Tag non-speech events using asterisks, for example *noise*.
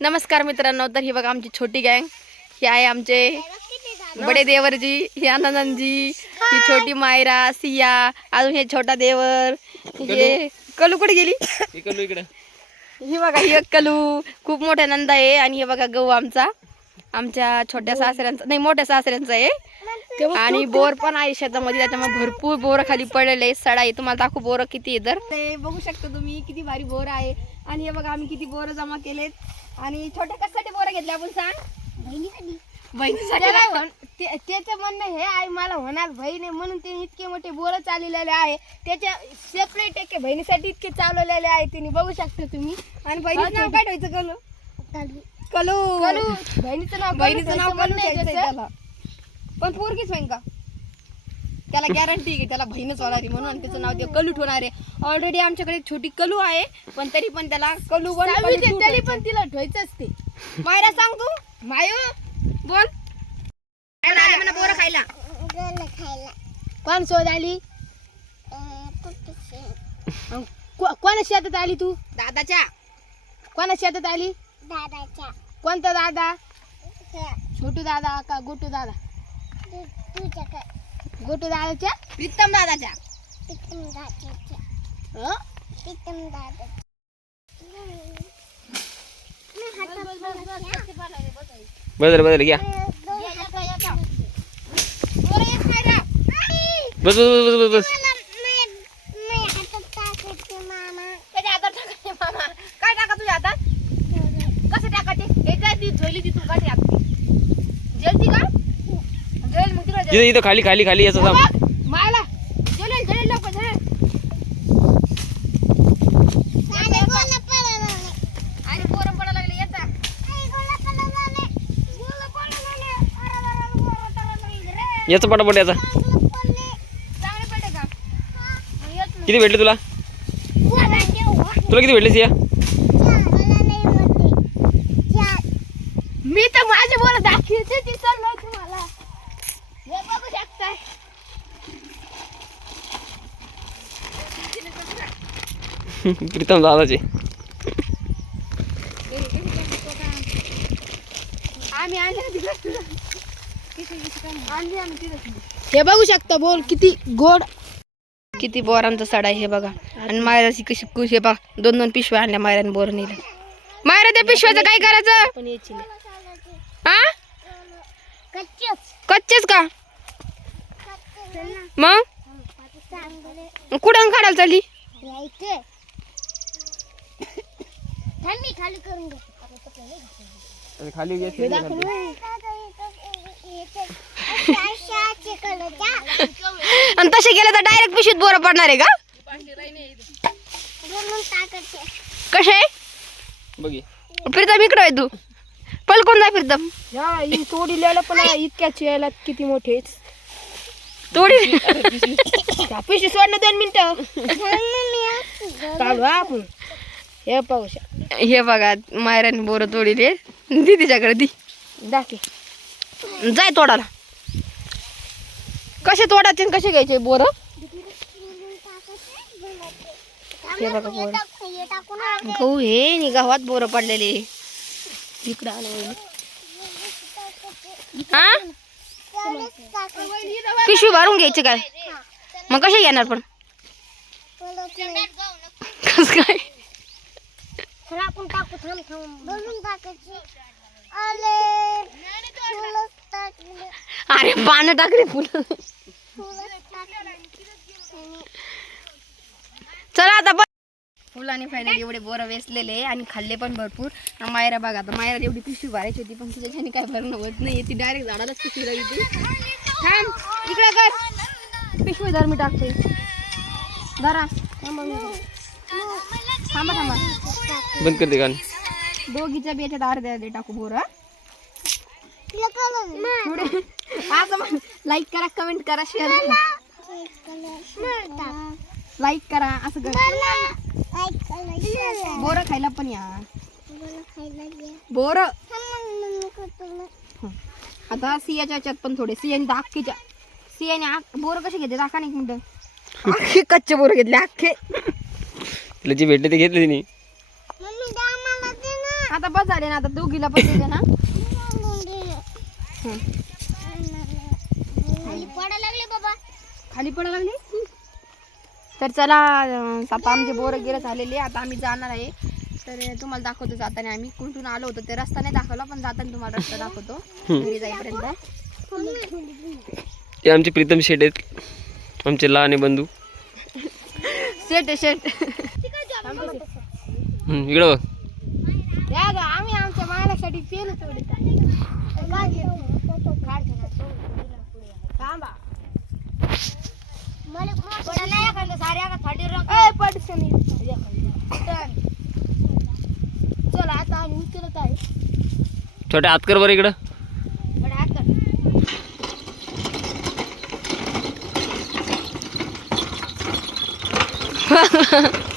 नमस्कार मित्रांनो तर ही बघा आमची छोटी गँग. ही आहे आमचे बडे देवरजी ही आनंदजी ही छोटी मायरा सिया अजून हे छोटा देवर हे कलू कुठे गेली? ही बघा ही एक कलू खूप मोठा नंद आहे आणि हे बघा गहू आमचा. आमच्या छोट्या सासऱ्यांचा नाही मोठ्या सासऱ्यांचा आहे. आणि बोर पण आहे शेतामध्ये त्याच्यामुळे भरपूर बोर खाली पडलेले आहे सडा आहे. तुम्हाला दाखवू बोर किती आहे तर. ते बघू शकता तुम्ही किती भारी बोर आहे. आणि हे बघा आम्ही किती बोर जमा केलेत. आणि छोट्या कशासाठी बोर घेतले आपण सांग? बहिणीसाठी. ते- त्याचं म्हणणं हे आहे मला होणार बहीण आहे म्हणून तिने इतके मोठे बोर चालवलेले आहे. त्याच्या सेपरेट एके बहिणीसाठी इतके चालवलेले आहे तिने. बघू शकता तुम्ही. आणि बहिणीचं नाव काय ठेवायचं कलू कलू. कलू. बहिणीचं नाव बहिणीचं नाव कलू. त्याला. पण पोरगीच होईन का? त्याला गॅरंटी आहे त्याला बहीणच होणार आहे म्हणून आणि त्याचं नाव ते कलू ठेवणार आहे. ऑलरेडी आमच्याकडे एक छोटी कलू आहे पण तरी पण त्याला कलू वन तरी ठेवायचं. पण तिला ठेवायचंच ते मायरा सांग तू. मायू बोल. मायरा आली म्हणा बोरं खायला. कोण शोध आली? अं, को- कोणा शेतात आली तू? दादाच्या. कोणा शेतात आली? दादाच्या. कोणता दादा? छोटू दादा का गोटू दादा? तू तुझ्याकडे गोटू दादाच्या? प्रीतम दादाच्या? पितम दादाच्या. हं? पितम दादा. बदल बदल घ्या. बस बस बस बस बस. इथं इथं खाली खाली खाली याचं थांब. मायला जलेल जलेल लवकर जलेल आणि पोरं पडायला लागले याचा याचं पटापट याचा. चांगले पडले का? मग येत किती भेटले तुला? तुला किती भेटले सिया? मी तर माझे बोल दाखवते ती सर नाही तुम्हाला हे बघू शकताय प्रीतम दादाचे हे बघू शकता बोल किती गोड. किती बोरांचा सडा आहे हे बघा. आणि मायराची कशी कुश हे बघा. दोन दोन पिशव्या आणल्या मायराने बोर नेलं मायरा त्या पिशव्याचं काय करायचं? हा? कच्चेच. का? मग? कुठं काढायला चालली? खाली करून खाली आणि तसे गेले तर डायरेक्ट पिशवीत बोर पडणार आहे का? कसे? बघ. प्रीतम इकडं आहे तू. पल कोण जाय प्रीतम. या ही तोडीलेलं पण आहे, इतक्या चियाला किती मोठे थोडी पिशवी सोडणं दोन मिनिटं. हा आपण. हे पाहू शकता हे बघा मायराने बोर तोडीले. दी तिच्याकडे दी. दाखव. जाय तोडाला कसे तोडायचे आणि कसे घ्यायचे बोर? हे बघा बोर. हे टाकून गहू हे नि गावात बोर पडलेले. इकडं आलं हा? पिशवी भरून घ्यायचे काय? मग कसे घेणार पण? कस काय? खरं आपण टाकू थांब थांब. बनवून टाकायची अरे फुलंच टाकले. अरे पानं टाकले फुलं. फुलंच टाकले. चला आता बघ. फुलाने फायनली एवढे बोरं वेचलेले आणि खाल्ले पण भरपूर. आणि मायरा बघा आता मायरा एवढी पिशवी भरायची होती पण तिच्याच्याने काय भरणं होत नाही. ती डायरेक्ट झाडालाच पिशवी लागली थांब इकडे कर. पिशवी धर मी टाकते. धरा. थांबा थांबा. बंद करते गाणं. दोघीच्या बी याच्यात अर्ध्या अर्धे टाकू बोर असं लाईक करा कमेंट करा शेअर करा. लाईक करा असं करा. बोरं खायला पण या. बोरं आता सियाच्या याच्यात पण थोडे सियाने तर अख्खीच्या सियाने बोर कसे घेते? दाखा ना एक मिनिट. अख्खे कच्चे बोर घेतले अख्खे. तुला जे भेटले ते घेतले तिने. मम्मी द्या मला दे ना. आता बस झाले ना आता दोघीला पण देते ना. हं. खाली पडायला लागले बाबा. खाली पडायला लागली? तर चला अं, आता आमचे बोरं गिरं झालेले आता आम्ही जाणार आहे. तर तुम्हाला दाखवतो जाताना आम्ही. कुठून आलो होतो ते रस्ता नाही दाखवला पण जाताना तुम्हाला रस्ता दाखवतो. घरी जाईपर्यंत. ते आमचे प्रीतम शेट आहेत. आमचे लहान बंधू. शेट आहे शेट इकडं बघ. आम्ही आमच्या मालासाठी पेन तोडत थांबा. चल. चल आता आम्ही उतरत आहे. छोट्या हात कर बरं इकडं. पण आता *laughs*